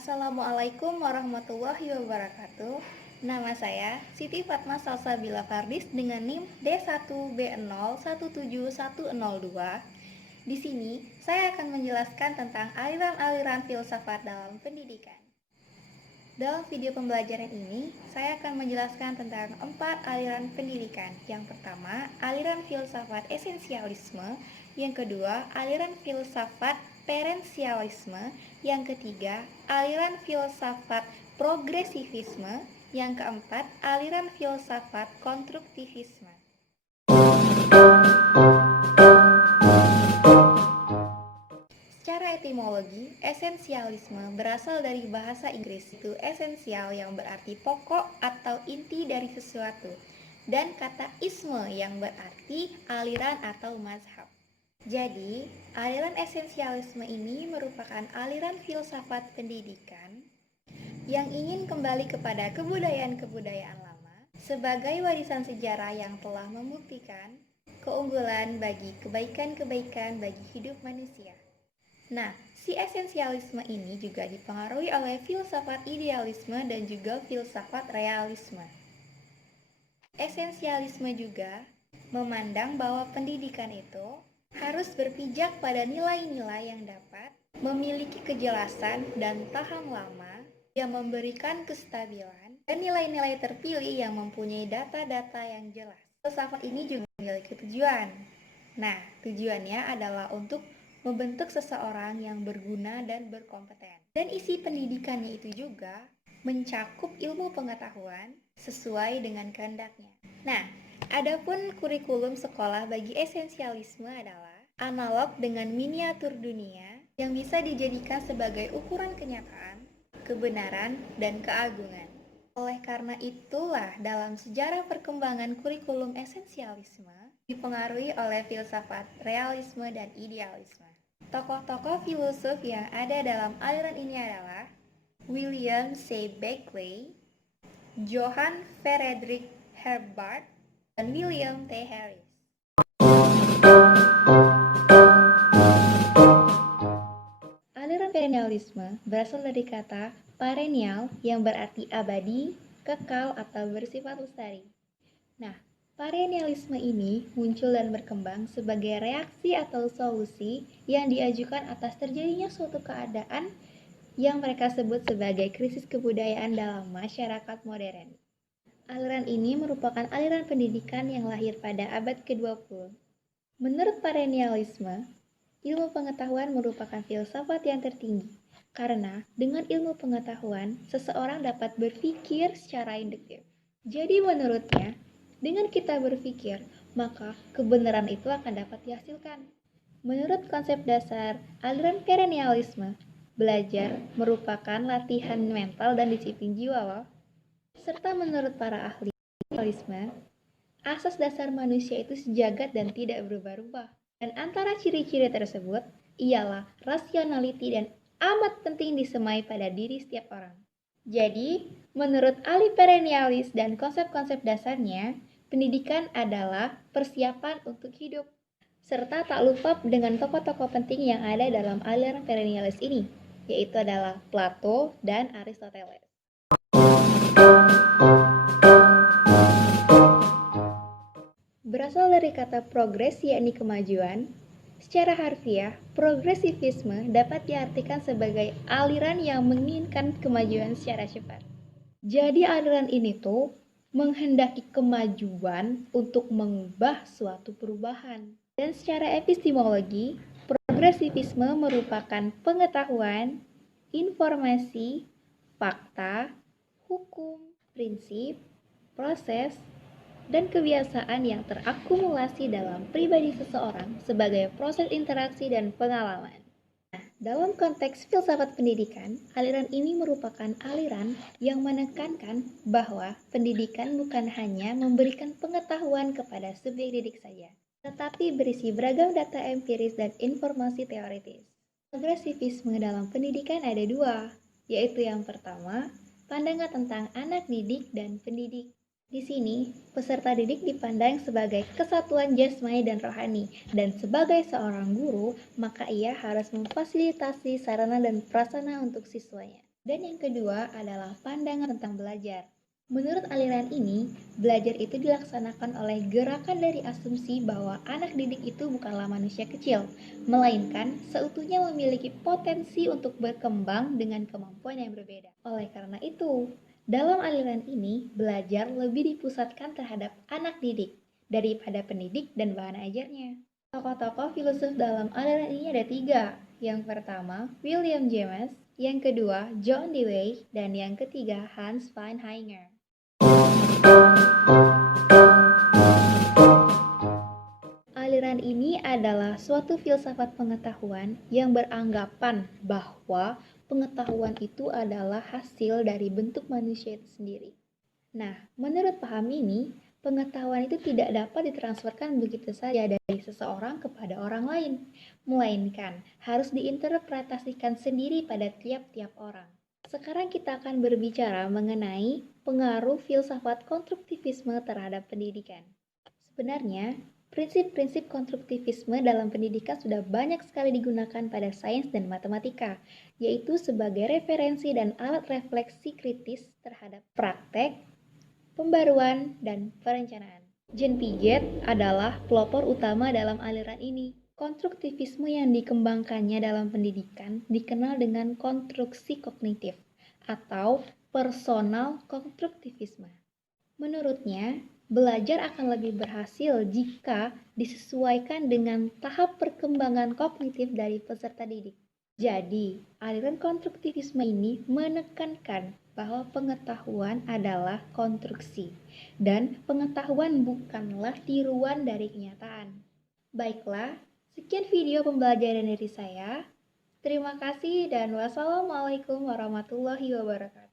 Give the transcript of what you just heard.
Assalamualaikum warahmatullahi wabarakatuh. Nama saya Siti Fatma Salsabila Fardis dengan NIM D1B017102. Di sini saya akan menjelaskan tentang aliran-aliran filsafat dalam pendidikan. Dalam video pembelajaran ini, saya akan menjelaskan tentang 4 aliran pendidikan. Yang pertama, aliran filsafat esensialisme. Yang kedua, aliran filsafat perensialisme. Yang ketiga, aliran filsafat progresivisme. Yang keempat, aliran filsafat konstruktivisme. Secara etimologi, esensialisme berasal dari bahasa Inggris, itu esensial yang berarti pokok atau inti dari sesuatu, dan kata isme yang berarti aliran atau mazhab. Jadi, aliran esensialisme ini merupakan aliran filsafat pendidikan yang ingin kembali kepada kebudayaan-kebudayaan lama sebagai warisan sejarah yang telah membuktikan keunggulan bagi kebaikan-kebaikan bagi hidup manusia. Nah, si esensialisme ini juga dipengaruhi oleh filsafat idealisme dan juga filsafat realisme. Esensialisme juga memandang bahwa pendidikan itu harus berpijak pada nilai-nilai yang dapat memiliki kejelasan dan tahan lama yang memberikan kestabilan dan nilai-nilai terpilih yang mempunyai data-data yang jelas. Filsafat ini juga memiliki tujuan. Nah, tujuannya adalah untuk membentuk seseorang yang berguna dan berkompeten. Dan isi pendidikannya itu juga mencakup ilmu pengetahuan sesuai dengan kehendaknya. Nah, adapun kurikulum sekolah bagi esensialisme adalah analog dengan miniatur dunia yang bisa dijadikan sebagai ukuran kenyataan, kebenaran, dan keagungan. Oleh karena itulah dalam sejarah perkembangan kurikulum esensialisme dipengaruhi oleh filsafat realisme dan idealisme. Tokoh-tokoh filosof yang ada dalam aliran ini adalah William C. Beckley, Johann Friedrich Herbart, dan William T. Harris. Aliran perennialisme berasal dari kata perennial yang berarti abadi, kekal, atau bersifat lestari. Nah, perennialisme ini muncul dan berkembang sebagai reaksi atau solusi yang diajukan atas terjadinya suatu keadaan yang mereka sebut sebagai krisis kebudayaan dalam masyarakat modern. Aliran ini merupakan aliran pendidikan yang lahir pada abad ke-20. Menurut perennialisme, ilmu pengetahuan merupakan filsafat yang tertinggi, karena dengan ilmu pengetahuan, seseorang dapat berpikir secara induktif. Jadi menurutnya, dengan kita berpikir, maka kebenaran itu akan dapat dihasilkan. Menurut konsep dasar aliran perennialisme, belajar merupakan latihan mental dan disiplin jiwa loh. Serta menurut para ahli realisme, asas dasar manusia itu sejagat dan tidak berubah-ubah. Dan antara ciri-ciri tersebut ialah rationality dan amat penting disemai pada diri setiap orang. Jadi, menurut ahli perennialis dan konsep-konsep dasarnya, pendidikan adalah persiapan untuk hidup. Serta tak lupa dengan tokoh-tokoh penting yang ada dalam aliran perennialis ini, yaitu adalah Plato dan Aristoteles. Berasal dari kata progres, yakni kemajuan. Secara harfiah, progresivisme dapat diartikan sebagai aliran yang menginginkan kemajuan secara cepat. Jadi aliran ini tuh menghendaki kemajuan untuk mengubah suatu perubahan. Dan secara epistemologi, progresivisme merupakan pengetahuan, informasi, fakta, hukum, prinsip, proses, dan kebiasaan yang terakumulasi dalam pribadi seseorang sebagai proses interaksi dan pengalaman. Nah, dalam konteks filsafat pendidikan, aliran ini merupakan aliran yang menekankan bahwa pendidikan bukan hanya memberikan pengetahuan kepada subjek didik saja, tetapi berisi beragam data empiris dan informasi teoritis. Progresivisme dalam pendidikan ada dua, yaitu yang pertama, pandangan tentang anak didik dan pendidik. Di sini, peserta didik dipandang sebagai kesatuan jasmani dan rohani, dan sebagai seorang guru, maka ia harus memfasilitasi sarana dan prasarana untuk siswanya. Dan yang kedua adalah pandangan tentang belajar. Menurut aliran ini, belajar itu dilaksanakan oleh gerakan dari asumsi bahwa anak didik itu bukanlah manusia kecil, melainkan seutuhnya memiliki potensi untuk berkembang dengan kemampuan yang berbeda. Oleh karena itu, dalam aliran ini, belajar lebih dipusatkan terhadap anak didik daripada pendidik dan bahan ajarnya. Tokoh-tokoh filosof dalam aliran ini ada tiga. Yang pertama, William James, yang kedua, John Dewey, dan yang ketiga, Hans van Heinger. Aliran ini adalah suatu filsafat pengetahuan yang beranggapan bahwa pengetahuan itu adalah hasil dari bentuk manusia itu sendiri. Nah, menurut paham ini, pengetahuan itu tidak dapat ditransferkan begitu saja dari seseorang kepada orang lain, melainkan harus diinterpretasikan sendiri pada tiap-tiap orang. Sekarang kita akan berbicara mengenai pengaruh filsafat konstruktivisme terhadap pendidikan. Sebenarnya, prinsip-prinsip konstruktivisme dalam pendidikan sudah banyak sekali digunakan pada sains dan matematika, yaitu sebagai referensi dan alat refleksi kritis terhadap praktek, pembaruan, dan perencanaan. Jean Piaget adalah pelopor utama dalam aliran ini. Konstruktivisme yang dikembangkannya dalam pendidikan dikenal dengan konstruksi kognitif atau personal konstruktivisme. Menurutnya, belajar akan lebih berhasil jika disesuaikan dengan tahap perkembangan kognitif dari peserta didik. Jadi, aliran konstruktivisme ini menekankan bahwa pengetahuan adalah konstruksi dan pengetahuan bukanlah tiruan dari kenyataan. Baiklah, sekian video pembelajaran dari saya. Terima kasih dan wassalamualaikum warahmatullahi wabarakatuh.